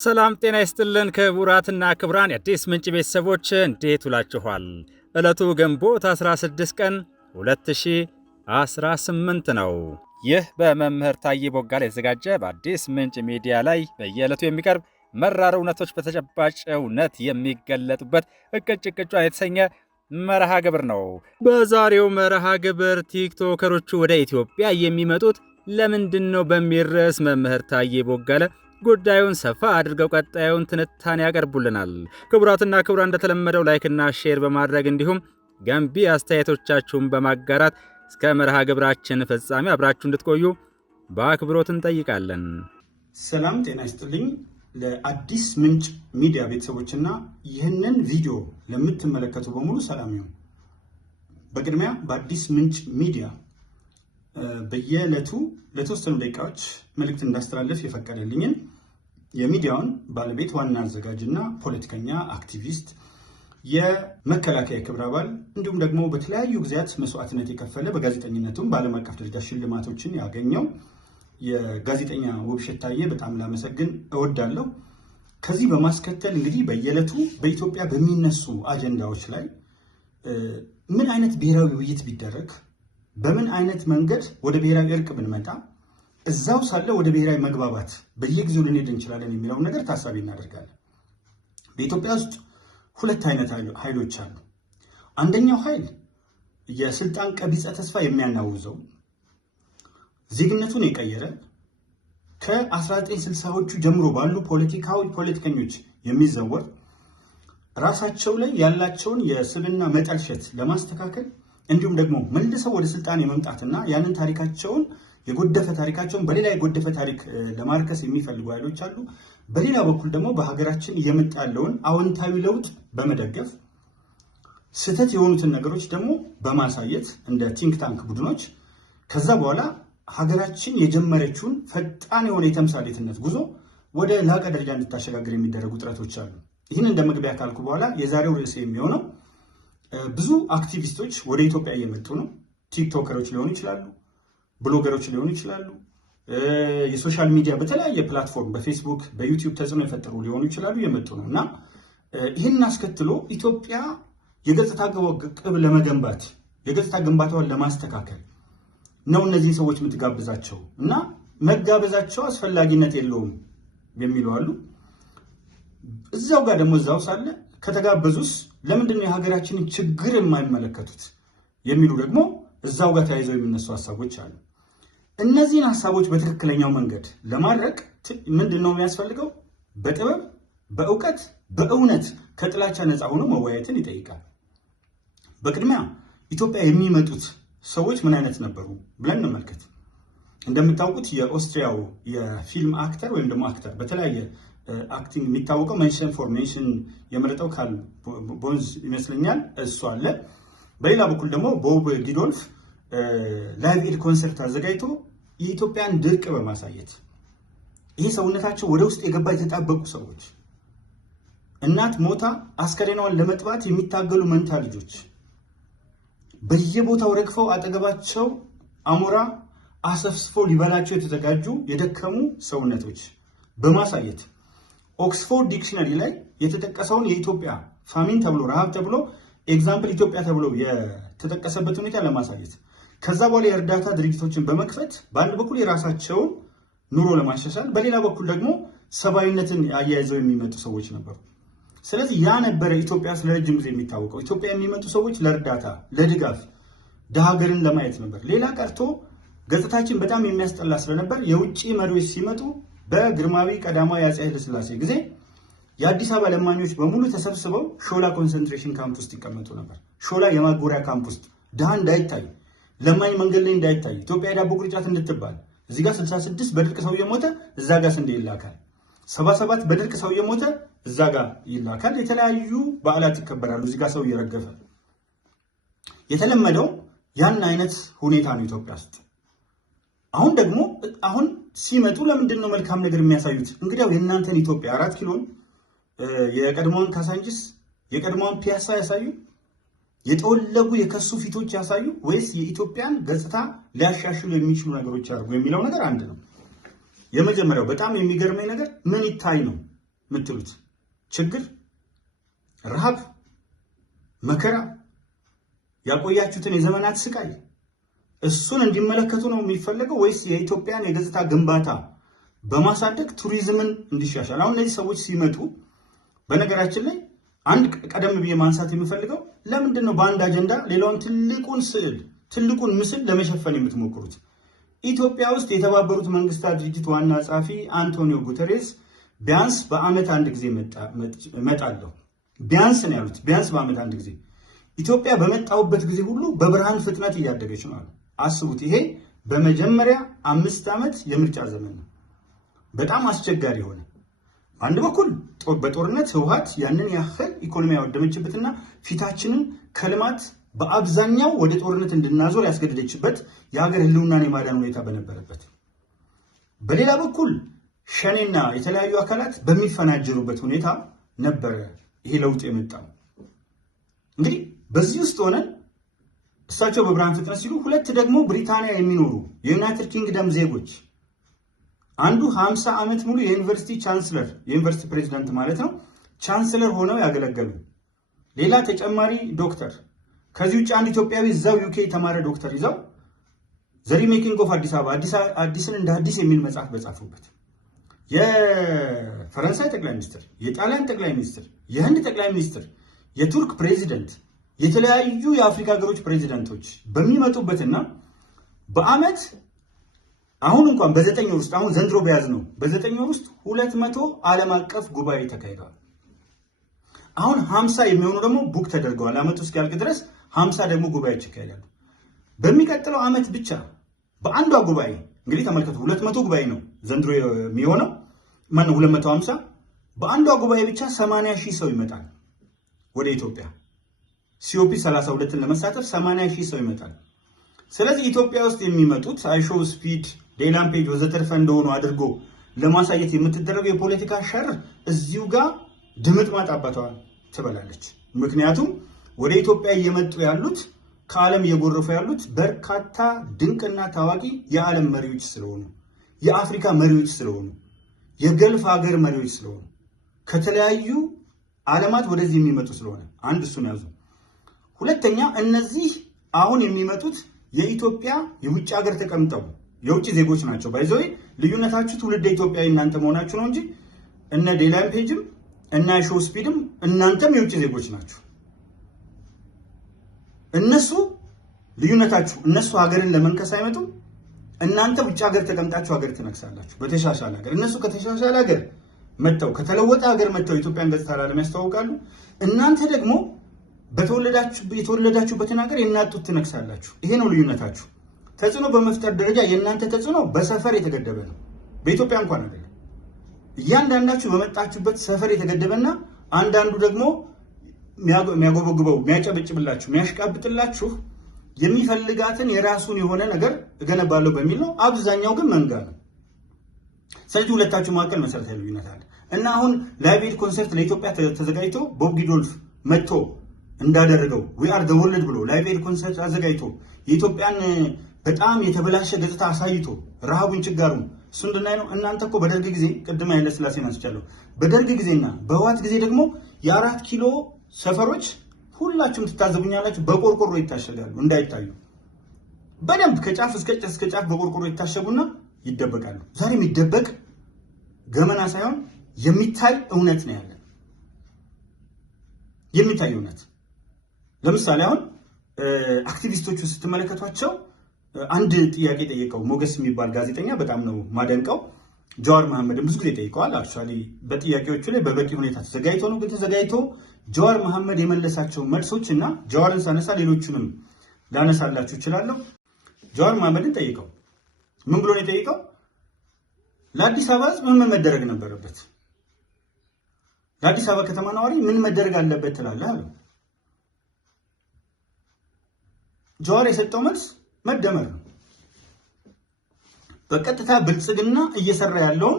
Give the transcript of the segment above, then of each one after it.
ሰላም ጤና ይስጥልን ክቡራትና ክቡራን የአዲስ ምንጭ ቤተሰቦች እንዴት ውላችኋል? ዕለቱ ግንቦት 16 ቀን 2018 ነው። ይህ በመምህር ታዬ ቦጋለ የተዘጋጀ በአዲስ ምንጭ ሚዲያ ላይ በየዕለቱ የሚቀርብ መራር እውነቶች በተጨባጭ እውነት የሚገለጡበት እቅጭ ቅጯን የተሰኘ መርሃ ግብር ነው። በዛሬው መርሃ ግብር ቲክቶከሮቹ ወደ ኢትዮጵያ የሚመጡት ለምንድን ነው በሚል ርዕስ መምህር ታዬ ቦጋለ ጉዳዩን ሰፋ አድርገው ቀጣዩን ትንታኔ ያቀርቡልናል። ክቡራትና ክቡራን እንደተለመደው ላይክና ሼር በማድረግ እንዲሁም ገንቢ አስተያየቶቻችሁን በማጋራት እስከ መርሃ ግብራችን ፍጻሜ አብራችሁ እንድትቆዩ በአክብሮት እንጠይቃለን። ሰላም ጤና ይስጥልኝ ለአዲስ ምንጭ ሚዲያ ቤተሰቦችና ይህንን ቪዲዮ ለምትመለከቱ በሙሉ ሰላም ይሁን። በቅድሚያ በአዲስ ምንጭ ሚዲያ በየዕለቱ ለተወሰኑ ደቂቃዎች መልእክት እንዳስተላለፍ የፈቀደልኝን የሚዲያውን ባለቤት ዋና አዘጋጅና ፖለቲከኛ አክቲቪስት የመከላከያ ክብረ አባል እንዲሁም ደግሞ በተለያዩ ጊዜያት መስዋዕትነት የከፈለ በጋዜጠኝነቱም በዓለም አቀፍ ደረጃ ሽልማቶችን ያገኘው የጋዜጠኛ ውብሸት ታዬ በጣም ላመሰግን እወዳለሁ። ከዚህ በማስከተል እንግዲህ በየዕለቱ በኢትዮጵያ በሚነሱ አጀንዳዎች ላይ ምን አይነት ብሔራዊ ውይይት ቢደረግ፣ በምን አይነት መንገድ ወደ ብሔራዊ እርቅ ብንመጣ፣ እዛው ሳለ ወደ ብሔራዊ መግባባት በየጊዜው ልንሄድ እንችላለን የሚለውን ነገር ታሳቢ እናደርጋለን። በኢትዮጵያ ውስጥ ሁለት አይነት ኃይሎች አሉ። አንደኛው ኃይል የስልጣን ቀቢጸ ተስፋ የሚያናውዘው ዜግነቱን የቀየረ ከ1960ዎቹ ጀምሮ ባሉ ፖለቲከኞች የሚዘወር ራሳቸው ላይ ያላቸውን የስብዕና መጠልሸት ለማስተካከል እንዲሁም ደግሞ መልሰው ወደ ስልጣን የመምጣትና ያንን ታሪካቸውን የጎደፈ ታሪካቸውን በሌላ የጎደፈ ታሪክ ለማርከስ የሚፈልጉ ኃይሎች አሉ። በሌላ በኩል ደግሞ በሀገራችን እየመጣ ያለውን አዎንታዊ ለውጥ በመደገፍ ስህተት የሆኑትን ነገሮች ደግሞ በማሳየት እንደ ቲንክ ታንክ ቡድኖች ከዛ በኋላ ሀገራችን የጀመረችውን ፈጣን የሆነ የተምሳሌትነት ጉዞ ወደ ላቀ ደረጃ እንድታሸጋግር የሚደረጉ ጥረቶች አሉ። ይህን እንደ መግቢያ ካልኩ በኋላ የዛሬው ርዕስ የሚሆነው ብዙ አክቲቪስቶች ወደ ኢትዮጵያ እየመጡ ነው። ቲክቶከሮች ሊሆኑ ይችላሉ፣ ብሎገሮች ሊሆኑ ይችላሉ፣ የሶሻል ሚዲያ በተለያየ ፕላትፎርም በፌስቡክ በዩቲዩብ ተጽዕኖ የፈጠሩ ሊሆኑ ይችላሉ፣ እየመጡ ነው እና ይህን አስከትሎ ኢትዮጵያ የገጽታ ቅብ ለመገንባት የገጽታ ግንባታዋን ለማስተካከል ነው እነዚህን ሰዎች የምትጋብዛቸው እና መጋበዛቸው አስፈላጊነት የለውም የሚሉ አሉ። እዛው ጋር ደግሞ እዛው ሳለ ከተጋበዙስ ለምንድን ነው የሀገራችንን ችግር የማይመለከቱት የሚሉ ደግሞ እዛው ጋር ተያይዘው የሚነሱ ሀሳቦች አሉ። እነዚህን ሀሳቦች በትክክለኛው መንገድ ለማድረግ ምንድን ነው የሚያስፈልገው? በጥበብ በእውቀት በእውነት ከጥላቻ ነፃ ሆኖ መወያየትን ይጠይቃል። በቅድሚያ ኢትዮጵያ የሚመጡት ሰዎች ምን አይነት ነበሩ ብለን እንመልከት። እንደምታውቁት የኦስትሪያው የፊልም አክተር ወይም ደግሞ አክተር በተለያየ አክቲንግ የሚታወቀው ሜንሽን ፎር ሜንሽን የመረጠው ካል ቦንዝ ይመስለኛል፣ እሱ አለ። በሌላ በኩል ደግሞ ቦብ ጊዶልፍ ላይቭ ኤድ ኮንሰርት አዘጋጅቶ የኢትዮጵያን ድርቅ በማሳየት ይህ ሰውነታቸው ወደ ውስጥ የገባ የተጣበቁ ሰዎች፣ እናት ሞታ አስከሬናዋን ለመጥባት የሚታገሉ መንታ ልጆች፣ በየቦታው ረግፈው አጠገባቸው አሞራ አሰፍስፎ ሊበላቸው የተዘጋጁ የደከሙ ሰውነቶች በማሳየት ኦክስፎርድ ዲክሽነሪ ላይ የተጠቀሰውን የኢትዮጵያ ፋሚን ተብሎ ረሃብ ተብሎ ኤግዛምፕል ኢትዮጵያ ተብሎ የተጠቀሰበት ሁኔታ ለማሳየት ከዛ በኋላ የእርዳታ ድርጅቶችን በመክፈት በአንድ በኩል የራሳቸውን ኑሮ ለማሻሻል፣ በሌላ በኩል ደግሞ ሰብአዊነትን አያይዘው የሚመጡ ሰዎች ነበሩ። ስለዚህ ያ ነበረ ኢትዮጵያ ስለረጅም ጊዜ የሚታወቀው። ኢትዮጵያ የሚመጡ ሰዎች ለእርዳታ ለድጋፍ ሀገርን ለማየት ነበር። ሌላ ቀርቶ ገጽታችን በጣም የሚያስጠላ ስለነበር የውጭ መሪዎች ሲመጡ በግርማዊ ቀዳማዊ አፄ ኃይለ ሥላሴ ጊዜ የአዲስ አበባ ለማኞች በሙሉ ተሰብስበው ሾላ ኮንሰንትሬሽን ካምፕ ውስጥ ይቀመጡ ነበር። ሾላ የማጎሪያ ካምፕ ውስጥ ድሃ እንዳይታይ፣ ለማኝ መንገድ ላይ እንዳይታይ፣ ኢትዮጵያ የዳቦ ቅርጫት እንድትባል እዚህ ጋር 66 በድርቅ ሰው የሞተ እዛ ጋር ስንዴ ይላካል፣ 77 በድርቅ ሰው የሞተ እዛ ጋር ይላካል። የተለያዩ በዓላት ይከበራሉ፣ እዚህ ጋር ሰው እየረገፈ የተለመደው ያን አይነት ሁኔታ ነው ኢትዮጵያ ውስጥ። አሁን ሲመጡ ለምንድን ነው መልካም ነገር የሚያሳዩት? እንግዲያው የእናንተን ኢትዮጵያ 4 ኪሎን የቀድሞውን ካሳንቺስ የቀድሞውን ፒያሳ ያሳዩ? የጠወለጉ የከሱ ፊቶች ያሳዩ? ወይስ የኢትዮጵያን ገጽታ ሊያሻሽሉ የሚችሉ ነገሮች ያደርጉ የሚለው ነገር አንድ ነው። የመጀመሪያው በጣም የሚገርመኝ ነገር ምን ይታይ ነው። የምትሉት ችግር፣ ረሃብ፣ መከራ፣ ያቆያችሁትን የዘመናት ስቃይ እሱን እንዲመለከቱ ነው የሚፈለገው ወይስ የኢትዮጵያን የገጽታ ግንባታ በማሳደግ ቱሪዝምን እንዲሻሻል? አሁን እነዚህ ሰዎች ሲመጡ በነገራችን ላይ አንድ ቀደም ብዬ ማንሳት የምፈልገው ለምንድን ነው በአንድ አጀንዳ ሌላውን ትልቁን ምስል ለመሸፈን የምትሞክሩት? ኢትዮጵያ ውስጥ የተባበሩት መንግስታት ድርጅት ዋና ጸሐፊ አንቶኒዮ ጉተሬስ ቢያንስ በአመት አንድ ጊዜ እመጣለሁ። ቢያንስ ነው ያሉት፣ ቢያንስ በአመት አንድ ጊዜ። ኢትዮጵያ በመጣሁበት ጊዜ ሁሉ በብርሃን ፍጥነት እያደገች ነው አሉ። አስቡት፣ ይሄ በመጀመሪያ 5 ዓመት የምርጫ ዘመን ነው። በጣም አስቸጋሪ ሆነ። አንድ በኩል በጦርነት ህወሓት ያንን ያህል ኢኮኖሚ ያወደመችበትና ፊታችንን ከልማት በአብዛኛው ወደ ጦርነት እንድናዞር ያስገደደችበት የሀገር ህልውናን የማዳን ሁኔታ በነበረበት፣ በሌላ በኩል ሸኔና የተለያዩ አካላት በሚፈናጀሩበት ሁኔታ ነበረ ይሄ ለውጥ የመጣው። እንግዲህ በዚህ ውስጥ ሆነን እሳቸው በብርሃን ፍጥነት ሲሉ፣ ሁለት ደግሞ ብሪታንያ የሚኖሩ የዩናይትድ ኪንግደም ዜጎች አንዱ 50 ዓመት ሙሉ የዩኒቨርሲቲ ቻንስለር የዩኒቨርሲቲ ፕሬዚዳንት ማለት ነው ቻንስለር ሆነው ያገለገሉ፣ ሌላ ተጨማሪ ዶክተር፣ ከዚህ ውጭ አንድ ኢትዮጵያዊ እዛው ዩኬ የተማረ ዶክተር ይዘው ዘ ሪሜኪንግ ኦፍ አዲስ አበባ አዲስን እንደ አዲስ የሚል መጽሐፍ በጻፉበት፣ የፈረንሳይ ጠቅላይ ሚኒስትር፣ የጣሊያን ጠቅላይ ሚኒስትር፣ የህንድ ጠቅላይ ሚኒስትር፣ የቱርክ ፕሬዚደንት፣ የተለያዩ የአፍሪካ ሀገሮች ፕሬዚደንቶች በሚመጡበትና በአመት አሁን እንኳን በ9 ወር ውስጥ አሁን ዘንድሮ በያዝ ነው በ9 ወር ውስጥ 200 ዓለም አቀፍ ጉባኤ ተካሂደዋል። አሁን 50 የሚሆኑ ደግሞ ቡክ ተደርገዋል። አመቱ እስኪያልቅ ድረስ 50 ደግሞ ጉባኤዎች ይካሄዳሉ። በሚቀጥለው አመት ብቻ በአንዷ ጉባኤ እንግዲህ ተመልከቱ፣ 200 ጉባኤ ነው ዘንድሮ የሚሆነው ማነው 250። በአንዷ ጉባኤ ብቻ 80,000 ሰው ይመጣል ወደ ኢትዮጵያ። ሲኦፒ 32ን ለመሳተፍ 80,000 ሰው ይመጣል። ስለዚህ ኢትዮጵያ ውስጥ የሚመጡት አይሾው ስፒድ ዴላም ፔጅ ወዘተርፈ እንደሆኑ አድርጎ ለማሳየት የምትደረገው የፖለቲካ ሸር እዚሁ ጋር ድምጥማጥ አባቷን ትበላለች። ምክንያቱም ወደ ኢትዮጵያ እየመጡ ያሉት ከዓለም እየጎረፉ ያሉት በርካታ ድንቅና ታዋቂ የዓለም መሪዎች ስለሆኑ፣ የአፍሪካ መሪዎች ስለሆኑ፣ የገልፍ ሀገር መሪዎች ስለሆኑ፣ ከተለያዩ ዓለማት ወደዚህ የሚመጡ ስለሆነ አንድ እሱን ያዙ። ሁለተኛ እነዚህ አሁን የሚመጡት የኢትዮጵያ የውጭ ሀገር ተቀምጠው የውጭ ዜጎች ናቸው። ባይዘው ልዩነታችሁ ትውልደ ኢትዮጵያዊ እናንተ መሆናችሁ ነው እንጂ እነ ዴላም ፔጅም እና ሾው ስፒድም እናንተም የውጭ ዜጎች ናቸው። እነሱ ልዩነታችሁ እነሱ ሀገርን ለመንከስ አይመጡም። እናንተ ውጭ ሀገር ተቀምጣችሁ ሀገር ትነክሳላችሁ በተሻሻለ ሀገር። እነሱ ከተሻሻለ ሀገር መጥተው ከተለወጠ ሀገር መጥተው ኢትዮጵያን ገጽታ ለዓለም ያስተዋውቃሉ። እናንተ ደግሞ የተወለዳችሁበትን ሀገር የናጡት ትነክሳላችሁ። ይሄ ነው ልዩነታችሁ። ተጽዕኖ በመፍጠር ደረጃ የእናንተ ተጽዕኖ በሰፈር የተገደበ ነው። በኢትዮጵያ እንኳን አይደለም። እያንዳንዳችሁ በመጣችሁበት ሰፈር የተገደበና አንዳንዱ ደግሞ የሚያጎበግበው የሚያጨበጭብላችሁ የሚያሽቃብጥላችሁ የሚፈልጋትን የራሱን የሆነ ነገር እገነባለሁ በሚል ነው። አብዛኛው ግን መንጋ ነው። ስለዚህ ሁለታችሁ መካከል መሰረታዊ ልዩነት አለ እና አሁን ላይቭ ኤድ ኮንሰርት ለኢትዮጵያ ተዘጋጅቶ ቦብ ጊዶልፍ መጥቶ እንዳደረገው ዊ አር ዘ ወርልድ ብሎ ላይቭ ኤድ ኮንሰርት አዘጋጅቶ የኢትዮጵያን በጣም የተበላሸ ገጽታ አሳይቶ ረሃቡን ችጋሩን እሱ እንድናይ ነው። እናንተ እኮ በደርግ ጊዜ ቅድም ኃይለ ሥላሴን አንስቻለሁ። በደርግ ጊዜና በህወሓት ጊዜ ደግሞ የ4 ኪሎ ሰፈሮች ሁላችሁም ትታዘቡኛላችሁ በቆርቆሮ ይታሸጋሉ እንዳይታዩ። በደንብ ከጫፍ እስከ ጫፍ በቆርቆሮ ይታሸጉና ይደበቃሉ። ዛሬ የሚደበቅ ገመና ሳይሆን የሚታይ እውነት ነው ያለ። የሚታይ እውነት ለምሳሌ አሁን አክቲቪስቶቹ ስትመለከቷቸው አንድ ጥያቄ ጠይቀው ሞገስ የሚባል ጋዜጠኛ በጣም ነው ማደንቀው። ጀዋር መሐመድን ብዙ ጊዜ ጠይቀዋል። አክቹአሊ በጥያቄዎቹ ላይ በበቂ ሁኔታ ተዘጋጅቶ ነው። ግን ተዘጋጅቶ ጀዋር መሐመድ የመለሳቸው መልሶች እና ጀዋርን ሳነሳ ሌሎቹንም ላነሳላችሁ እችላለሁ። ጀዋር መሐመድን ጠይቀው ምን ብሎ ነው የጠይቀው? ለአዲስ አበባ ሕዝብ ምን መደረግ ነበረበት? ለአዲስ አበባ ከተማ ነዋሪ ምን መደረግ አለበት ትላለህ አለው። ጀዋር የሰጠው መልስ መደመር ነው። በቀጥታ ብልጽግና እየሰራ ያለውን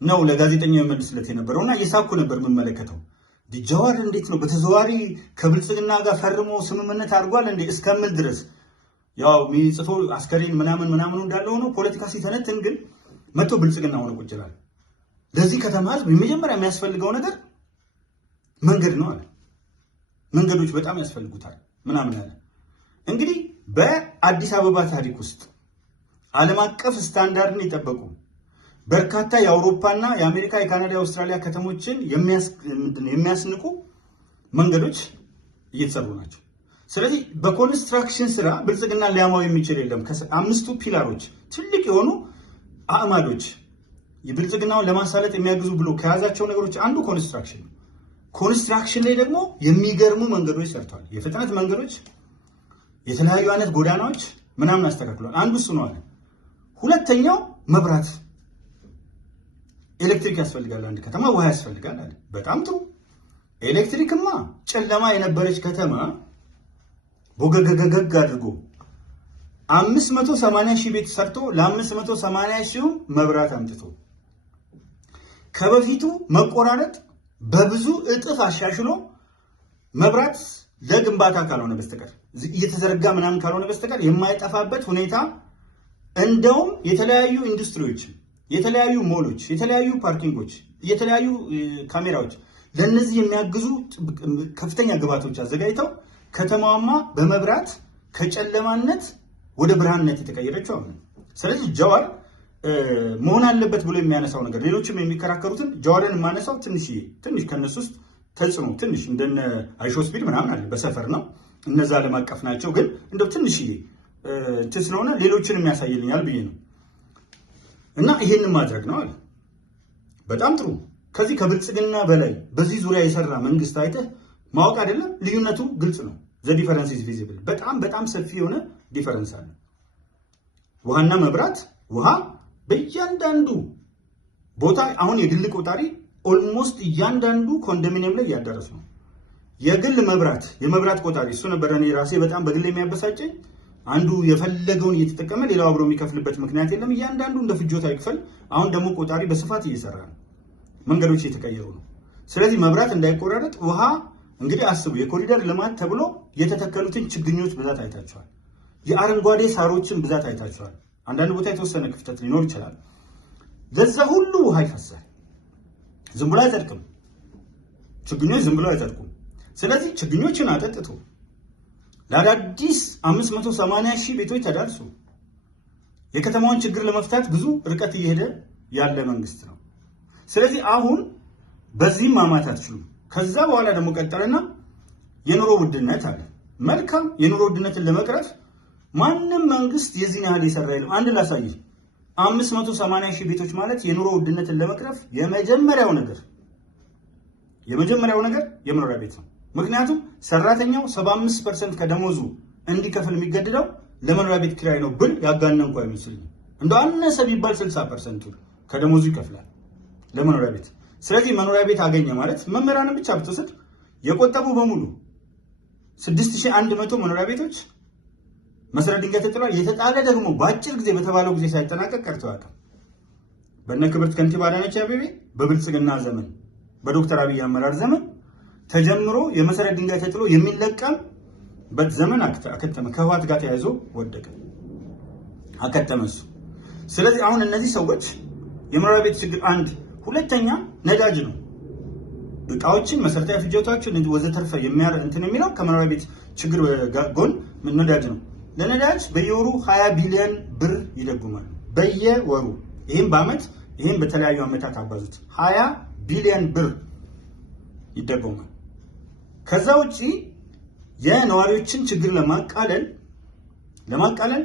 ነው ለጋዜጠኛው የመልስለት የነበረውና እየሳኩ ነበር የምመለከተው። ጀዋር እንዴት ነው በተዘዋሪ ከብልጽግና ጋር ፈርሞ ስምምነት አድርጓል እንዴ እስከምል ድረስ ያው የሚጽፈው አስከሬን ምናምን እንዳለው ሆኖ ፖለቲካ ሲተነትን ግን መጥቶ ብልጽግና ሆነ ቁጭ ይላል። ለዚህ ከተማ ህዝብ የመጀመሪያ የሚያስፈልገው ነገር መንገድ ነው አለ። መንገዶች በጣም ያስፈልጉታል ምናምን አለ። እንግዲህ በአዲስ አበባ ታሪክ ውስጥ ዓለም አቀፍ ስታንዳርድን የጠበቁ በርካታ የአውሮፓና የአሜሪካ፣ የካናዳ፣ የአውስትራሊያ ከተሞችን የሚያስንቁ መንገዶች እየተሰሩ ናቸው። ስለዚህ በኮንስትራክሽን ስራ ብልጽግና ሊያማው የሚችል የለም። ከአምስቱ ፒላሮች ትልቅ የሆኑ አዕማዶች የብልጽግናውን ለማሳለጥ የሚያግዙ ብሎ ከያዛቸው ነገሮች አንዱ ኮንስትራክሽን ነው። ኮንስትራክሽን ላይ ደግሞ የሚገርሙ መንገዶች ሰርተዋል። የፍጥነት መንገዶች፣ የተለያዩ አይነት ጎዳናዎች ምናምን አስተካክሏል። አንዱ እሱ ነው አለ። ሁለተኛው መብራት፣ ኤሌክትሪክ ያስፈልጋል። አንድ ከተማ ውሃ ያስፈልጋል አለ። በጣም ጥሩ። ኤሌክትሪክማ ጨለማ የነበረች ከተማ ቦገገገግ አድርጎ 580 ሺህ ቤት ሰርቶ ለ580 ሺህ መብራት አምጥቶ ከበፊቱ መቆራረጥ በብዙ እጥፍ አሻሽሎ መብራት ለግንባታ ካልሆነ በስተቀር እየተዘረጋ ምናምን ካልሆነ በስተቀር የማይጠፋበት ሁኔታ፣ እንደውም የተለያዩ ኢንዱስትሪዎች፣ የተለያዩ ሞሎች፣ የተለያዩ ፓርኪንጎች፣ የተለያዩ ካሜራዎች ለነዚህ የሚያግዙ ከፍተኛ ግብዓቶች አዘጋጅተው ከተማዋማ በመብራት ከጨለማነት ወደ ብርሃንነት የተቀየረችው አሁን። ስለዚህ ጃዋር መሆን አለበት ብሎ የሚያነሳው ነገር ሌሎችም የሚከራከሩትን ጃዋርን የማነሳው ትንሽ ከነሱ ውስጥ ተጽዕኖ ትንሽ እንደነ አይሾ ስፒድ ምናምን አለ በሰፈር ነው። እነዛ ዓለም አቀፍ ናቸው፣ ግን እንደው ትንሽዬ እንትን ስለሆነ ሌሎችን የሚያሳይልኛል ብዬ ነው። እና ይሄንን ማድረግ ነው አለ። በጣም ጥሩ። ከዚህ ከብልጽግና በላይ በዚህ ዙሪያ የሰራ መንግስት አይተህ ማወቅ አይደለም፣ ልዩነቱ ግልጽ ነው። ዘ ዲፈረንስ ኢዝ ቪዚብል። በጣም ሰፊ የሆነ ዲፈረንስ አለ። ውሃና መብራት፣ ውሃ በእያንዳንዱ ቦታ አሁን የግል ቆጣሪ ኦልሞስት እያንዳንዱ ኮንዶሚኒየም ላይ እያዳረሱ ነው። የግል መብራት የመብራት ቆጣሪ እሱ ነበር እኔ ራሴ በጣም በግል የሚያበሳጨኝ። አንዱ የፈለገውን እየተጠቀመ ሌላው አብሮ የሚከፍልበት ምክንያት የለም። እያንዳንዱ እንደ ፍጆታ ይክፈል። አሁን ደግሞ ቆጣሪ በስፋት እየሰራ ነው። መንገዶች እየተቀየሩ ነው። ስለዚህ መብራት እንዳይቆራረጥ ውሃ እንግዲህ አስቡ። የኮሪደር ልማት ተብሎ የተተከሉትን ችግኞች ብዛት አይታችኋል። የአረንጓዴ ሳሮችን ብዛት አይታችኋል። አንዳንድ ቦታ የተወሰነ ክፍተት ሊኖር ይችላል። ለዛ ሁሉ ውሃ ይፈሳል። ዝም ብሎ አይጸድቅም። ችግኞች ዝም ብሎ አይጸድቁም። ስለዚህ ችግኞችን አጠጥቶ ለአዳዲስ 580 ሺህ ቤቶች ተዳርሱ የከተማውን ችግር ለመፍታት ብዙ ርቀት እየሄደ ያለ መንግስት ነው። ስለዚህ አሁን በዚህም ማማት አትችሉም። ከዛ በኋላ ደግሞ ቀጠለና የኑሮ ውድነት አለ። መልካም። የኑሮ ውድነትን ለመቅረፍ ማንም መንግስት የዚህን ያህል የሰራ የለም። አንድ ላሳይ። 580 ሺህ ቤቶች ማለት የኑሮ ውድነትን ለመቅረፍ የመጀመሪያው ነገር የመኖሪያ ቤት ነው። ምክንያቱም ሰራተኛው 75% ከደሞዙ እንዲከፍል የሚገድደው ለመኖሪያ ቤት ኪራይ ነው ብል ያጋነንኩ አይመስልም። እንደው አነሰ ቢባል 60% ከደሞዙ ይከፍላል ለመኖሪያ ቤት። ስለዚህ መኖሪያ ቤት አገኘ ማለት መምህራንን ብቻ ብትወስድ የቆጠቡ በሙሉ 6100 መኖሪያ ቤቶች መሰረት ድንጋይ ተጥሏል። የተጣለ ደግሞ በአጭር ጊዜ በተባለው ጊዜ ሳይጠናቀቅ ቀርቶ ያውቃል። በእነ ክብርት ከንቲባ አዳነች አቤቤ በብልጽግና ዘመን በዶክተር አብይ አመራር ዘመን ተጀምሮ የመሰረት ድንጋይ ተጥሎ የሚለቀምበት ዘመን አከተመ። ከህወሓት ጋር ተያይዞ ወደቀ፣ አከተመ እሱ። ስለዚህ አሁን እነዚህ ሰዎች የመኖሪያ ቤት ችግር አንድ፣ ሁለተኛ ነዳጅ ነው። እቃዎችን መሰረታዊ ፍጆታዎችን ወዘተርፈ እንትን የሚለው ከመኖሪያ ቤት ችግር ጎን ነዳጅ ነው። ለነዳጅ በየወሩ 20 ቢሊዮን ብር ይደጉማል። በየወሩ ይህም በአመት ይህም በተለያዩ አመታት አባዙት 20 ቢሊዮን ብር ይደጎማል። ከዛ ውጪ የነዋሪዎችን ችግር ለማቃለል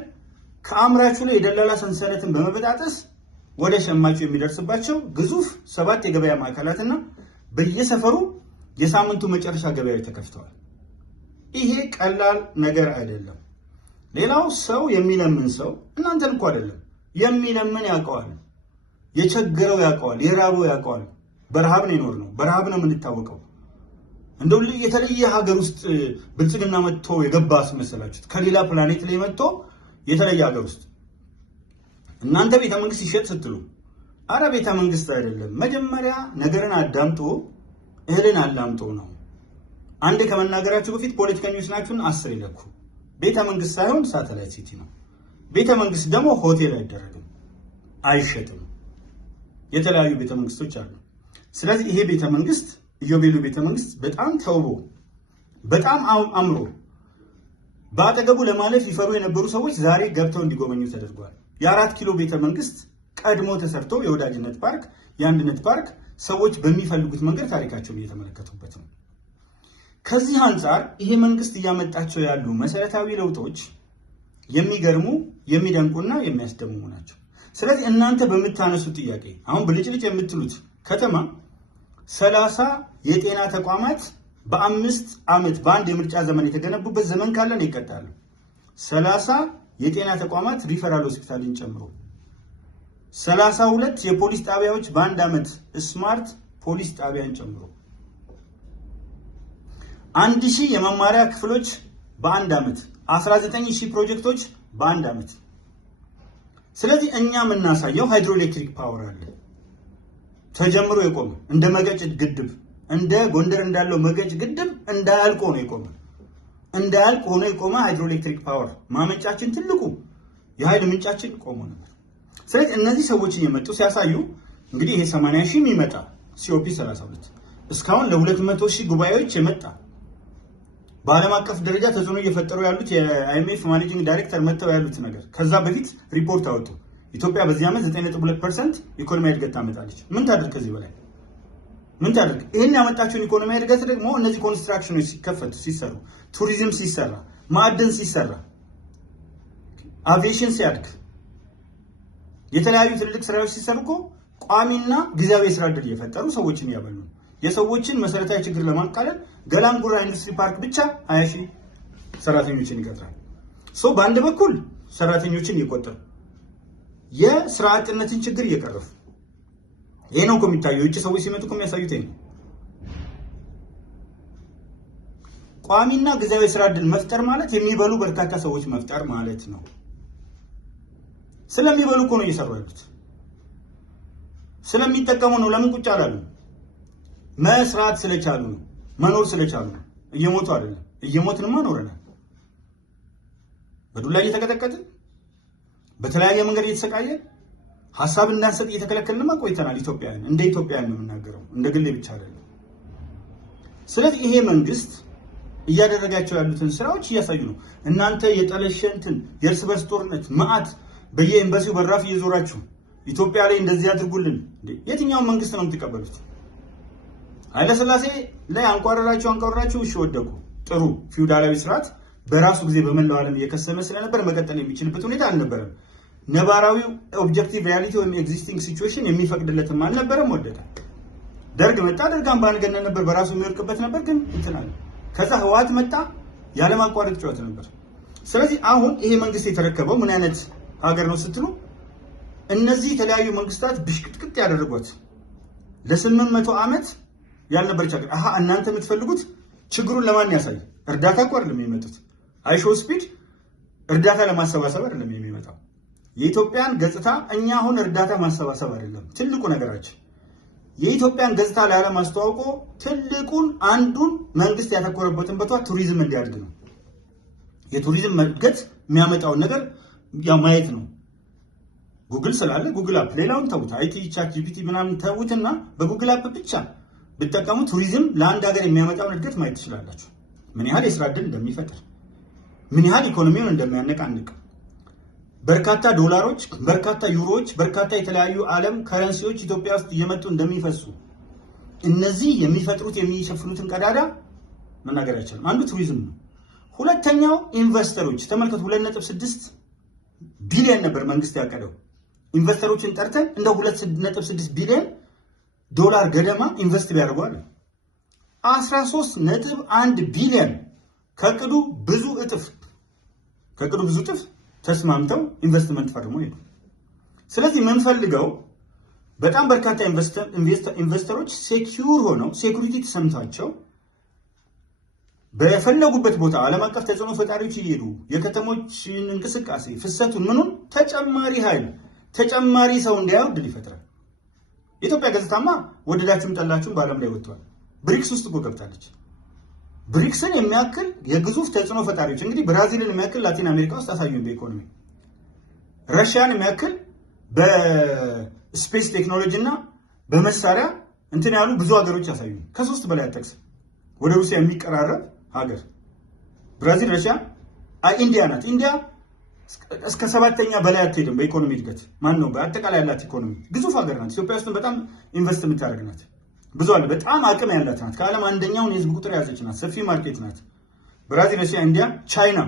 ከአምራቹ ላይ የደላላ ሰንሰለትን በመበጣጠስ ወደ ሸማቹ የሚደርስባቸው ግዙፍ 7 የገበያ ማዕከላትና በየሰፈሩ የሳምንቱ መጨረሻ ገበያዎች ተከፍተዋል። ይሄ ቀላል ነገር አይደለም። ሌላው ሰው የሚለምን ሰው እናንተን እኮ አይደለም የሚለምን ያውቀዋል፣ የቸገረው ያውቀዋል፣ የራበው ያውቀዋል። በረሃብ ነው የኖርነው፣ በረሃብ ነው የምንታወቀው። እንደው የተለየ ሀገር ውስጥ ብልጽግና መጥቶ የገባ አስመሰላችሁት። ከሌላ ፕላኔት ላይ መጥቶ የተለየ ሀገር ውስጥ እናንተ ቤተ መንግስት ይሸጥ ስትሉ፣ አረ ቤተ መንግስት አይደለም፣ መጀመሪያ ነገርን አዳምጦ እህልን አላምጦ ነው። አንድ ከመናገራችሁ በፊት ፖለቲከኞች ናችሁን 10 ይለኩ። ቤተ መንግስት ሳይሆን ሳተላይት ሲቲ ነው። ቤተ መንግስት ደግሞ ሆቴል አይደረግም፣ አይሸጥም። የተለያዩ ቤተመንግስቶች አሉ። ስለዚህ ይሄ ቤተመንግስት ኢዮቤልዩ ቤተመንግስት በጣም ተውቦ በጣም አምሮ በአጠገቡ ለማለፍ ይፈሩ የነበሩ ሰዎች ዛሬ ገብተው እንዲጎበኙ ተደርጓል። የ4 ኪሎ ቤተመንግስት ቀድሞ ተሰርቶ የወዳጅነት ፓርክ፣ የአንድነት ፓርክ ሰዎች በሚፈልጉት መንገድ ታሪካቸውን እየተመለከቱበት ነው። ከዚህ አንጻር ይሄ መንግስት እያመጣቸው ያሉ መሰረታዊ ለውጦች የሚገርሙ የሚደንቁና የሚያስደምሙ ናቸው። ስለዚህ እናንተ በምታነሱት ጥያቄ አሁን ብልጭልጭ የምትሉት ከተማ 30 የጤና ተቋማት በ5 ዓመት በአንድ የምርጫ ዘመን የተገነቡበት ዘመን ካለን ይቀጣሉ። 30 የጤና ተቋማት ሪፈራል ሆስፒታልን ጨምሮ 32 የፖሊስ ጣቢያዎች በአንድ ዓመት ስማርት ፖሊስ ጣቢያን ጨምሮ 1000 የመማሪያ ክፍሎች በአንድ ዓመት 19000 ፕሮጀክቶች በአንድ ዓመት። ስለዚህ እኛ የምናሳየው ሃይድሮኤሌክትሪክ ፓወር አለ ተጀምሮ የቆመ እንደ መገጭ ግድብ እንደ ጎንደር እንዳለው መገጭ ግድብ እንዳያልቅ ሆኖ የቆመ ሃይድሮኤሌክትሪክ ፓወር ማመንጫችን ትልቁ የኃይል ምንጫችን ቆሞ ነበር። ስለዚህ እነዚህ ሰዎችን የመጡ ሲያሳዩ እንግዲህ ይሄ 80,000 የሚመጣ ሲኦፒ 32 እስካሁን ለ200,000 ጉባኤዎች የመጣ በዓለም አቀፍ ደረጃ ተጽዕኖ እየፈጠሩ ያሉት የአይኤምኤፍ ማኔጂንግ ዳይሬክተር መጥተው ያሉት ነገር ከዛ በፊት ሪፖርት አወጡ። ኢትዮጵያ በዚህ ዓመት 9.2% ኢኮኖሚያዊ እድገት ታመጣለች። ምን ታድርግ? ከዚህ በላይ ምን ታድርግ? ይህን ያመጣቸውን ኢኮኖሚያዊ እድገት ደግሞ እነዚህ ኮንስትራክሽኖች ሲከፈቱ፣ ሲሰሩ፣ ቱሪዝም ሲሰራ፣ ማዕድን ሲሰራ፣ አቪዬሽን ሲያድግ፣ የተለያዩ ትልልቅ ስራዎች ሲሰሩ እኮ ቋሚና ጊዜያዊ የስራ ዕድል እየፈጠሩ ሰዎችን እያበሉ ነው። የሰዎችን መሰረታዊ ችግር ለማቃለል ገላንጉራ ኢንዱስትሪ ፓርክ ብቻ 20,000 ሰራተኞችን ይቀጥራል። በአንድ በኩል ሰራተኞችን እየቆጠሩ የስራ አጥነትን ችግር እየቀረፉ ይሄ ነው እኮ የሚታየው። የውጭ ሰዎች ሲመጡ እኮ የሚያሳዩት ይሄ ነው። ቋሚና ጊዜያዊ የስራ ዕድል መፍጠር ማለት የሚበሉ በርካታ ሰዎች መፍጠር ማለት ነው። ስለሚበሉ እኮ ነው እየሰሩ ያሉት። ስለሚጠቀሙ ነው። ለምን ቁጭ አላሉ? መስራት ስለቻሉ ነው። መኖር ስለቻሉ ነው። እየሞቱ አይደለም። እየሞትንማ ኖረናል። በዱላ እየተቀጠቀጥን በተለያየ መንገድ እየተሰቃየን ሐሳብ እንዳንሰጥ እየተከለከልንማ ቆይተናል። ኢትዮጵያውያን እንደ ኢትዮጵያውያን ነው የምናገረው፣ እንደ ግሌ ብቻ አይደለም። ስለዚህ ይሄ መንግስት እያደረጋቸው ያሉትን ስራዎች እያሳዩ ነው። እናንተ የጠለሸንትን የእርስ በርስ ጦርነት መዓት በየኤምባሲው በራፍ እየዞራችሁ ኢትዮጵያ ላይ እንደዚህ አድርጉልን። የትኛውን መንግስት ነው የምትቀበሉት? ኃይለሥላሴ ላይ አንቋረራችሁ እሺ ወደቁ። ጥሩ ፊውዳላዊ ስርዓት በራሱ ጊዜ በመላው ዓለም እየከሰመ ስለነበር መቀጠል የሚችልበት ሁኔታ አልነበረም። ነባራዊው ኦብጀክቲቭ ሪያሊቲ ወይም ኤግዚስቲንግ ሲቹዌሽን የሚፈቅድለትም አልነበረም። ወደቀ። ደርግ መጣ። ደርግ አምባገነን ነበር፣ በራሱ የሚወድቅበት ነበር። ግን እንትናል። ከዛ ህወሓት መጣ፣ ያለማቋረጥ ጨዋታ ነበር። ስለዚህ አሁን ይሄ መንግስት የተረከበው ምን አይነት ሀገር ነው ስትሉ እነዚህ የተለያዩ መንግስታት ብሽቅጥቅጥ ያደረጓት ለ800 ዓመት ያልነበረች ሀገር። እናንተ የምትፈልጉት ችግሩን ለማን ያሳይ? እርዳታ እኮ አይደለም የሚመጡት። አይሾ ስፒድ እርዳታ ለማሰባሰብ አይደለም የሚመጣው። የኢትዮጵያን ገጽታ እኛ አሁን እርዳታ ማሰባሰብ አይደለም ትልቁ ነገራችን። የኢትዮጵያን ገጽታ ለዓለም አስተዋውቆ ትልቁን አንዱን መንግስት ያተኮረበትን ቦታ ቱሪዝም እንዲያድግ ነው። የቱሪዝም እድገት የሚያመጣውን ነገር ያው ማየት ነው። ጉግል ስላለ ጉግል አፕ፣ ሌላውን ተውት። አይቲ ቻት ጂፒቲ ምናምን ተውትና በጉግል አፕ ብቻ ብትጠቀሙ ቱሪዝም ለአንድ ሀገር የሚያመጣውን እድገት ማየት ትችላላችሁ። ምን ያህል የስራ ዕድል እንደሚፈጥር፣ ምን ያህል ኢኮኖሚውን እንደሚያነቃንቅ፣ በርካታ ዶላሮች፣ በርካታ ዩሮዎች፣ በርካታ የተለያዩ ዓለም ከረንሲዎች ኢትዮጵያ ውስጥ እየመጡ እንደሚፈሱ፣ እነዚህ የሚፈጥሩት የሚሸፍኑትን ቀዳዳ መናገር አይቻልም። አንዱ ቱሪዝም ነው። ሁለተኛው ኢንቨስተሮች። ተመልከቱ፣ 2.6 ቢሊዮን ነበር መንግስት ያቀደው። ኢንቨስተሮችን ጠርተን እንደ 2.6 ቢሊዮን ዶላር ገደማ ኢንቨስት ቢያደርጓል 13.1 ቢሊዮን ከቅዱ ብዙ እጥፍ ተስማምተው ኢንቨስትመንት ፈርሞ ሄዱ። ስለዚህ የምንፈልገው በጣም በርካታ ኢንቨስተሮች ሴኪዩር ሆነው ሴኩሪቲ ተሰምቷቸው በፈለጉበት ቦታ ዓለም አቀፍ ተጽዕኖ ፈጣሪዎች እየሄዱ የከተሞችን እንቅስቃሴ ፍሰቱን ምኑን ተጨማሪ ኃይል ተጨማሪ ሰው እንዲያዩ ዕድል ይፈጥራል። የኢትዮጵያ ገጽታማ ወደዳችሁም ጠላችሁም በዓለም ላይ ወጥቷል። ብሪክስ ውስጥ እኮ ገብታለች። ብሪክስን የሚያክል የግዙፍ ተጽዕኖ ፈጣሪዎች እንግዲህ ብራዚልን የሚያክል ላቲን አሜሪካ ውስጥ አሳዩን በኢኮኖሚ፣ ረሽያን የሚያክል በስፔስ ቴክኖሎጂ እና በመሳሪያ እንትን ያሉ ብዙ ሀገሮች ያሳዩ። ከ3 በላይ አጠቅስም። ወደ ሩሲያ የሚቀራረብ ሀገር ብራዚል፣ ረሽያ፣ ኢንዲያ ናት። ኢንዲያ እስከ 7ኛ በላይ አትሄድም በኢኮኖሚ እድገት። ማን ነው በአጠቃላይ ያላት ኢኮኖሚ ግዙፍ ሀገር ናት። ኢትዮጵያ ውስጥ በጣም ኢንቨስት የምታደርግ ናት። ብዙ አለ። በጣም አቅም ያላት ናት። ከዓለም አንደኛውን የህዝብ ቁጥር ያዘች ናት። ሰፊ ማርኬት ናት። ብራዚል፣ ረሽያ፣ ኢንዲያ፣ ቻይና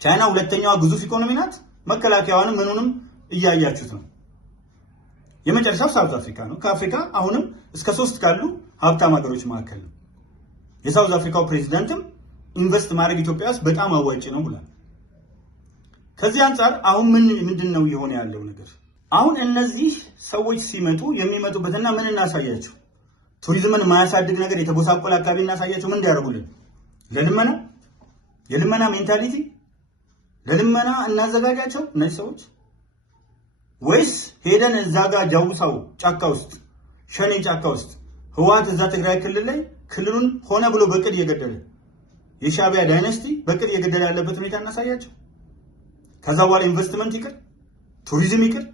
2ኛዋ ግዙፍ ኢኮኖሚ ናት። መከላከያዋንም ምኑንም እያያችሁት ነው። የመጨረሻው ሳውዝ አፍሪካ ነው። ከአፍሪካ አሁንም እስከ 3 ካሉ ሀብታም ሀገሮች መካከል ነው። የሳውዝ አፍሪካው ፕሬዚዳንትም ኢንቨስት ማድረግ ኢትዮጵያ ውስጥ በጣም አዋጭ ነው ብሏል። ከዚህ አንጻር አሁን ምንድን ነው የሆነ ያለው ነገር? አሁን እነዚህ ሰዎች ሲመጡ የሚመጡበትና ምን እናሳያቸው? ቱሪዝምን ማያሳድግ ነገር የተጎሳቆለ አካባቢ እናሳያቸው። ምን እንዲያደርጉልን? ለልመና የልመና ሜንታሊቲ ለልመና እናዘጋጃቸው እነዚህ ሰዎች? ወይስ ሄደን እዛ ጋር ጃውሳው ጫካ ውስጥ ሸኔ ጫካ ውስጥ ህወሓት እዛ ትግራይ ክልል ላይ ክልሉን ሆነ ብሎ በቅድ እየገደለ የሻዕቢያ ዳይነስቲ በቅድ እየገደለ ያለበት ሁኔታ እናሳያቸው? ከዛ በኋላ ኢንቨስትመንት ይቅር፣ ቱሪዝም ይቅር፣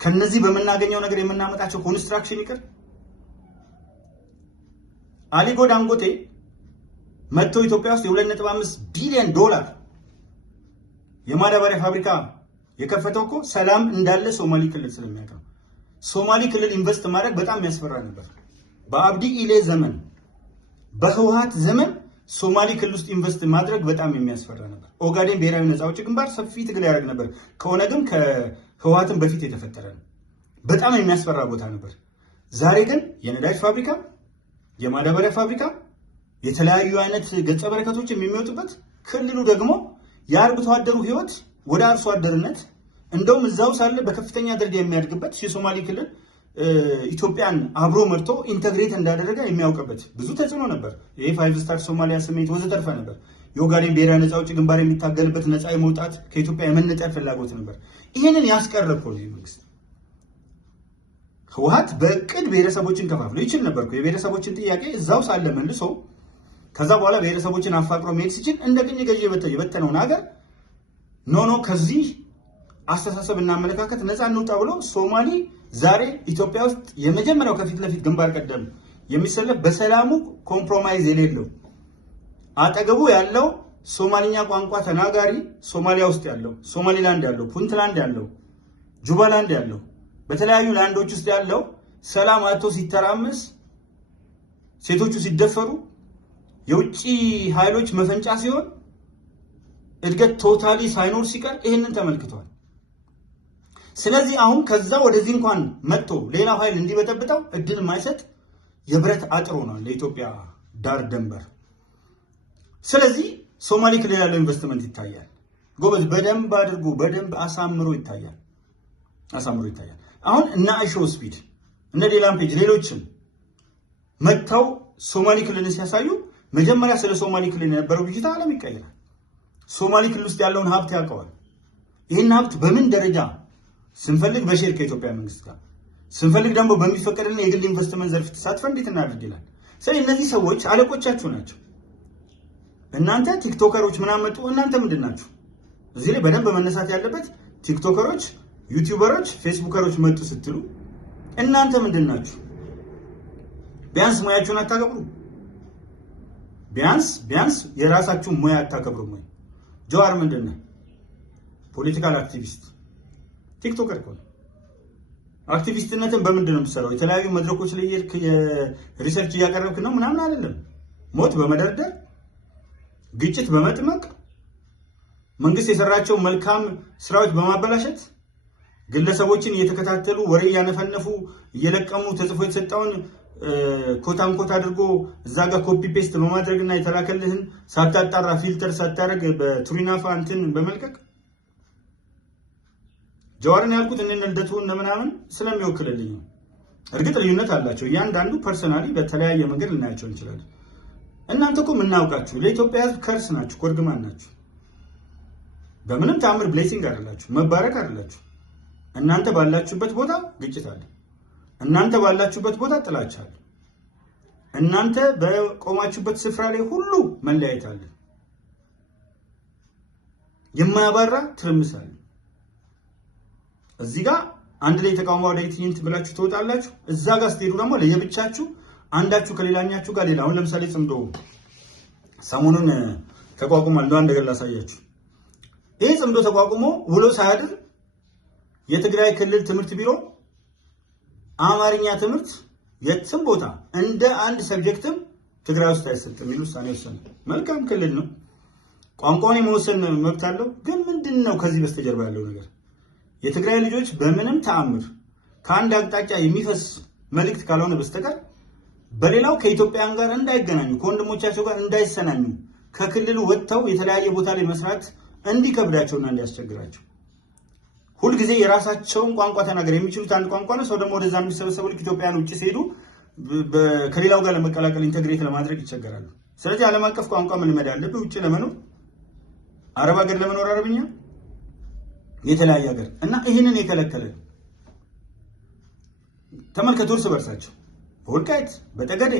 ከነዚህ በምናገኘው ነገር የምናመጣቸው ኮንስትራክሽን ይቅር። አሊጎ ዳንጎቴ መጥቶ ኢትዮጵያ ውስጥ የ2.5 ቢሊዮን ዶላር የማዳበሪያ ፋብሪካ የከፈተው እኮ ሰላም እንዳለ ሶማሌ ክልል ስለሚያውቀው። ሶማሌ ክልል ኢንቨስት ማድረግ በጣም ያስፈራ ነበር። በአብዲ ኢሌ ዘመን፣ በህወሓት ዘመን ሶማሌ ክልል ውስጥ ኢንቨስት ማድረግ በጣም የሚያስፈራ ነበር። ኦጋዴን ብሔራዊ ነፃ አውጪ ግንባር ሰፊ ትግል ያደርግ ነበር። ከኦነግም ከህወሓትም በፊት የተፈጠረ ነው። በጣም የሚያስፈራ ቦታ ነበር። ዛሬ ግን የነዳጅ ፋብሪካ፣ የማዳበሪያ ፋብሪካ፣ የተለያዩ አይነት ገጸ በረከቶች የሚወጡበት፣ ክልሉ ደግሞ የአርብቶ አደሩ ህይወት ወደ አርሶ አደርነት እንደውም እዛው ሳለ በከፍተኛ ደረጃ የሚያድግበት የሶማሌ ክልል ኢትዮጵያን አብሮ መርቶ ኢንተግሬት እንዳደረገ የሚያውቅበት ብዙ ተጽዕኖ ነበር። የ5 ስታር ሶማሊያ ስሜት ወዘተርፈ ነበር። የኦጋዴን ብሔራዊ ነፃ አውጪ ግንባር የሚታገልበት ነፃ የመውጣት ከኢትዮጵያ የመነጠር ፍላጎት ነበር። ይህንን ያስቀረኮ ነው መንግስት። ህወሓት በእቅድ ብሔረሰቦችን ከፋፍሎ ይችል ነበር። የብሔረሰቦችን ጥያቄ እዛው ሳለ መልሶ ከዛ በኋላ ብሔረሰቦችን አፋቅሮ መሄድ ሲችል እንደ ቅኝ ገዢ የበተነውን ሀገር ኖ ከዚህ አስተሳሰብ እና አመለካከት ነፃ እንውጣ ብሎ ሶማሌ ዛሬ ኢትዮጵያ ውስጥ የመጀመሪያው ከፊት ለፊት ግንባር ቀደም የሚሰለፍ በሰላሙ ኮምፕሮማይዝ የሌለው አጠገቡ ያለው ሶማሊኛ ቋንቋ ተናጋሪ ሶማሊያ ውስጥ ያለው፣ ሶማሊላንድ ያለው፣ ፑንትላንድ ያለው፣ ጁባላንድ ያለው፣ በተለያዩ ላንዶች ውስጥ ያለው ሰላም አጥቶ ሲተራመስ፣ ሴቶቹ ሲደፈሩ፣ የውጭ ኃይሎች መፈንጫ ሲሆን፣ እድገት ቶታሊ ሳይኖር ሲቀር ይህንን ተመልክቷል። ስለዚህ አሁን ከዛ ወደዚህ እንኳን መጥቶ ሌላው ኃይል እንዲበጠብጠው እድል የማይሰጥ የብረት አጥር ሆኗል ለኢትዮጵያ ዳር ደንበር። ስለዚህ ሶማሌ ክልል ያለው ኢንቨስትመንት ይታያል። ጎበዝ በደንብ አድርጎ በደንብ አሳምሮ ይታያል። አሁን እነ አይሾ ስፒድ እነ ሌላም ፔጅ ሌሎችም መጥተው ሶማሌ ክልልን ሲያሳዩ መጀመሪያ ስለ ሶማሌ ክልል የነበረው ብዥታ ዓለም ይቀየራል። ሶማሌ ክልል ውስጥ ያለውን ሀብት ያውቀዋል። ይህን ሀብት በምን ደረጃ ስንፈልግ በሼር ከኢትዮጵያ መንግስት ጋር ስንፈልግ ደግሞ በሚፈቀድልን የግል ኢንቨስትመንት ዘርፍ ተሳትፈን እንዴት እናድርግ ይላል። ስለዚህ እነዚህ ሰዎች አለቆቻችሁ ናቸው። እናንተ ቲክቶከሮች ምናምን መጡ። እናንተ ምንድን ናችሁ? እዚህ ላይ በደንብ መነሳት ያለበት ቲክቶከሮች፣ ዩቲዩበሮች፣ ፌስቡከሮች መጡ ስትሉ እናንተ ምንድን ናችሁ? ቢያንስ ሙያችሁን አታከብሩ? ቢያንስ የራሳችሁን ሙያ አታከብሩም ወይ? ጀዋር ምንድን ነው? ፖለቲካል አክቲቪስት ቲክቶከር እኮ ነው። አክቲቪስትነትን በምንድን ነው የምትሰራው? የተለያዩ መድረኮች ላይ ሪሰርች እያቀረብክ ነው ምናምን አይደለም። ሞት በመደርደር ግጭት በመጥመቅ መንግስት የሰራቸው መልካም ስራዎች በማበላሸት ግለሰቦችን እየተከታተሉ ወሬ እያነፈነፉ እየለቀሙ ተጽፎ የተሰጠውን ኮታንኮት አድርጎ እዛ ጋር ኮፒ ፔስት በማድረግና የተላከልህን ሳታጣራ ፊልተር ሳታደርግ በቱሪናፋ እንትን በመልቀቅ ጀዋርን ያልኩት እነ ልደቱ እነ ምናምን ስለሚወክልልኝ ነው። እርግጥ ልዩነት አላቸው። እያንዳንዱ ፐርሰናሊ በተለያየ መንገድ ልናያቸው እንችላለን። እናንተ እኮ የምናውቃችሁ ለኢትዮጵያ ሕዝብ ከርስ ናችሁ፣ ኮርግማን ናችሁ። በምንም ታምር ብሌሲንግ አይደላችሁ፣ መባረክ አይደላችሁ። እናንተ ባላችሁበት ቦታ ግጭት አለ። እናንተ ባላችሁበት ቦታ ጥላቻ አለ። እናንተ በቆማችሁበት ስፍራ ላይ ሁሉ መለያየት አለ። የማያባራ ትርምስ አለ። እዚህ ጋር አንድ ላይ ተቃውሞ ወደ ትዕይንት ብላችሁ ትወጣላችሁ። እዛ ጋር ስትሄዱ ደግሞ ለየብቻችሁ አንዳችሁ ከሌላኛችሁ ጋር ሌላ። አሁን ለምሳሌ ጽምዶ ሰሞኑን ተቋቁሟል። እንደው አንድ ነገር ላሳያችሁ። ይሄ ጽምዶ ተቋቁሞ ውሎ ሳያድር የትግራይ ክልል ትምህርት ቢሮ አማርኛ ትምህርት የትም ቦታ እንደ አንድ ሰብጀክትም ትግራይ ውስጥ አይሰጥም የሚል ውሳኔ ወሰነ። መልካም ክልል ነው፣ ቋንቋውን የመወሰን መብት አለው። ግን ምንድነው ከዚህ በስተጀርባ ያለው ነገር? የትግራይ ልጆች በምንም ተአምር ከአንድ አቅጣጫ የሚፈስ መልእክት ካልሆነ በስተቀር በሌላው ከኢትዮጵያን ጋር እንዳይገናኙ፣ ከወንድሞቻቸው ጋር እንዳይሰናኙ፣ ከክልሉ ወጥተው የተለያየ ቦታ ላይ መስራት እንዲከብዳቸውና እንዲያስቸግራቸው ሁልጊዜ የራሳቸውን ቋንቋ ተናገር የሚችሉት አንድ ቋንቋ ነው። ሰው ደግሞ ወደዛ የሚሰበሰቡ ልክ ኢትዮጵያን ውጭ ሲሄዱ ከሌላው ጋር ለመቀላቀል ኢንተግሬት ለማድረግ ይቸገራሉ። ስለዚህ ዓለም አቀፍ ቋንቋ መልመድ አለብህ። ውጭ ለመኖር አረብ ሀገር ለመኖር አረብኛ፣ የተለያየ ሀገር እና ይህንን የከለከለ ተመልከቱ። እርስ በርሳቸው በወልቃይት፣ በጠገዴ፣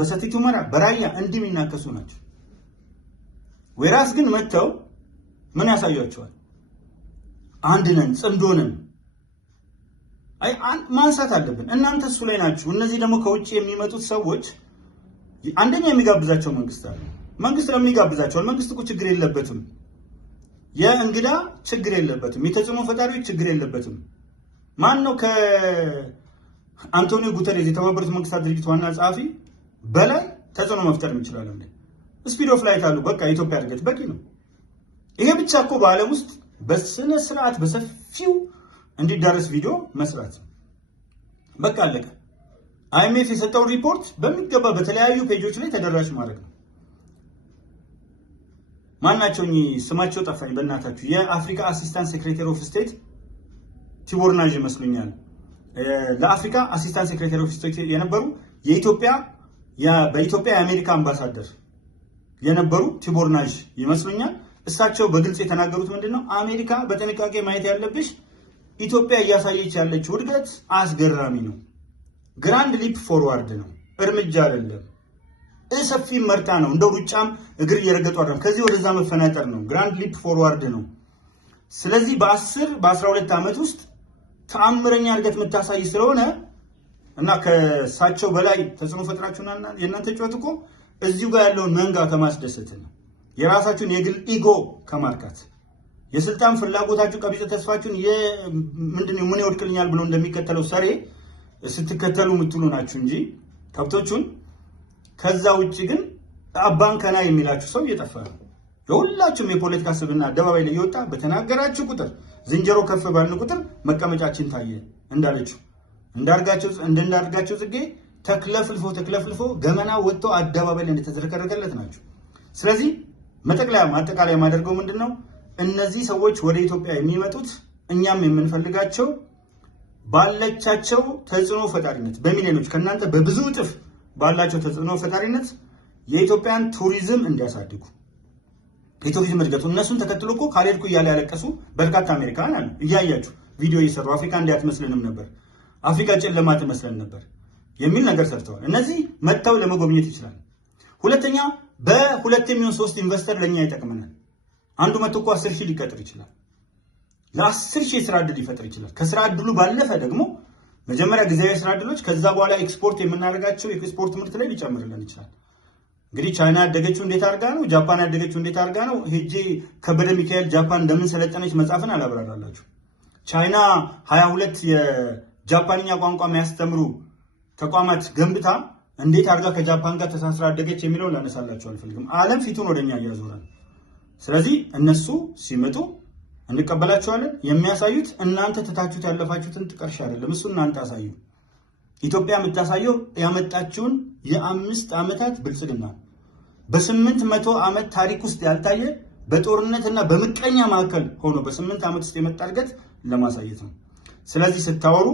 በሰቲት ሁመራ፣ በራያ እንዲህ የሚናከሱ ናቸው። ወይራስ ግን መጥተው ምን ያሳያቸዋል? አንድ ነን፣ ጽምዶ ነን። ማንሳት አለብን። እናንተ እሱ ላይ ናችሁ። እነዚህ ደግሞ ከውጭ የሚመጡት ሰዎች አንደኛ የሚጋብዛቸው መንግስት አለ። መንግስት ለምን ይጋብዛቸዋል? መንግስት እኮ ችግር የለበትም። የእንግዳ ችግር የለበትም። የተጽዕኖ ፈጣሪዎች ችግር የለበትም። ማን ነው ከአንቶኒዮ ጉተሬዝ የተባበሩት መንግስታት ድርጅት ዋና ጸሐፊ በላይ ተጽዕኖ መፍጠር እንችላለን? ስፒድ ኦፍ ላይት አሉ። በቃ የኢትዮጵያ እድገት በቂ ነው። ይሄ ብቻ እኮ በዓለም ውስጥ በስነ ስርዓት በሰፊው እንዲዳረስ ቪዲዮ መስራት በቃ አለቀ። አይኤምኤፍ የሰጠው ሪፖርት በሚገባ በተለያዩ ፔጆች ላይ ተደራሽ ማድረግ ነው። ማናቸው ስማቸው ጠፋኝ በእናታችሁ። የአፍሪካ አሲስታንት ሴክሬታሪ ኦፍ ስቴት ቲቦር ናዥ ይመስሉኛል። ለአፍሪካ አሲስታንት ሴክሬታሪ ኦፍ ስቴት የነበሩ በኢትዮጵያ የአሜሪካ አምባሳደር የነበሩ ቲቦር ናዥ ይመስሉኛል። እሳቸው በግልጽ የተናገሩት ምንድነው? አሜሪካ በጥንቃቄ ማየት ያለብሽ ኢትዮጵያ እያሳየች ያለችው እድገት አስገራሚ ነው። ግራንድ ሊፕ ፎርዋርድ ነው፣ እርምጃ አይደለም። ሰፊ መርታ ነው። እንደ ሩጫም እግር እየረገጡ አይደለም። ከዚህ ወደዛ መፈናጠር ነው። ግራንድ ሊፕ ፎርዋርድ ነው። ስለዚህ በ12 ዓመት ውስጥ ተአምረኛ እድገት የምታሳይ ስለሆነ እና ከሳቸው በላይ ተጽዕኖ ፈጥራችሁና የእናንተ ጩኸት እኮ እዚሁ ጋር ያለውን መንጋ ከማስደሰት ነው። የራሳችሁን የግል ኢጎ ከማርካት የስልጣን ፍላጎታችሁ ቀቢጸ ተስፋችሁን ምንድነው ምን ይወድቅልኛል ብሎ እንደሚከተለው ሰሬ ስትከተሉ የምትሉ ናችሁ እንጂ ከብቶቹን። ከዛ ውጪ ግን አባን ከና የሚላችሁ ሰው እየጠፋ ነው። የሁላችሁም የፖለቲካ ስብና አደባባይ ላይ እየወጣ በተናገራችሁ ቁጥር ዝንጀሮ ከፍ ባልን ቁጥር መቀመጫችን ታየ እንዳለችው እንዳርጋቸው ጽጌ ተክለፍልፎ ገመና ወጥቶ አደባባይ ላይ እንደተዘረከረከለት ናቸው። ስለዚህ ማጠቃለያ ማደርገው ምንድነው? እነዚህ ሰዎች ወደ ኢትዮጵያ የሚመጡት እኛም የምንፈልጋቸው ባለቻቸው ተጽዕኖ ፈጣሪነት በሚሊዮኖች ከናንተ በብዙ እጥፍ ባላቸው ተጽዕኖ ፈጣሪነት የኢትዮጵያን ቱሪዝም እንዲያሳድጉ የቱሪዝም እድገቱ እነሱን ተከትሎ እኮ ካልሄድኩ እያለ ያለቀሱ በርካታ አሜሪካውያን አሉ። እያያችሁ ቪዲዮ እየሰሩ አፍሪካ እንዲያትመስልንም ነበር፣ አፍሪካ ጨለማ ትመስለን ነበር የሚል ነገር ሰርተዋል። እነዚህ መጥተው ለመጎብኘት ይችላል። ሁለተኛ በሁለት የሚሆን 3 ኢንቨስተር ለኛ ይጠቅመናል። አንዱ መጥቶ እኮ 10,000 ሊቀጥር ይችላል። ለ10,000 የስራ ዕድል ሊፈጥር ይችላል። ከስራ ዕድሉ ባለፈ ደግሞ መጀመሪያ ጊዜያዊ ስራ ዕድሎች፣ ከዛ በኋላ ኤክስፖርት የምናደርጋቸው የኤክስፖርት ምርት ላይ ሊጨምርልን ይችላል። እንግዲህ ቻይና ያደገችው እንዴት አድርጋ ነው? ጃፓን ያደገችው እንዴት አድርጋ ነው? ሄጄ ከበደ ሚካኤል ጃፓን እንደምን ሰለጠነች መጽሐፍን አላብራራላችሁ። ቻይና 22 የጃፓንኛ ቋንቋ የሚያስተምሩ ተቋማት ገንብታ እንዴት አድርጋ ከጃፓን ጋር ተሳስራ አደገች የሚለውን ላነሳላችሁ አልፈልግም። ዓለም ፊቱን ወደኛ እያዞረ ነው። ስለዚህ እነሱ ሲመጡ እንቀበላቸዋለን። የሚያሳዩት እናንተ ትታችሁት ያለፋችሁትን ጥቀርሻ አይደለም፣ እሱ እናንተ አሳዩ። ኢትዮጵያ የምታሳየው ያመጣችውን የ5 ዓመታት ብልጽግና በ800 ዓመት ታሪክ ውስጥ ያልታየ በጦርነትና በምቀኛ መካከል ሆኖ በ8 ዓመት ውስጥ የመጣ እድገት ለማሳየት ነው። ስለዚህ ስታወሩ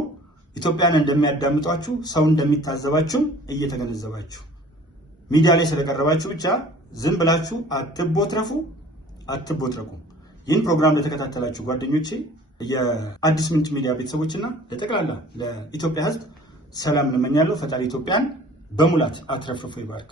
ኢትዮጵያን እንደሚያዳምጧችሁ ሰው እንደሚታዘባችሁም እየተገነዘባችሁ ሚዲያ ላይ ስለቀረባችሁ ብቻ ዝም ብላችሁ አትቦትረቁ። ይህን ፕሮግራም ለተከታተላችሁ ጓደኞቼ፣ የአዲስ ምንጭ ሚዲያ ቤተሰቦችና ለጠቅላላ ለኢትዮጵያ ሕዝብ ሰላም እንመኛለሁ። ፈጣሪ ኢትዮጵያን በሙላት አትረፍርፎ ይባርክ።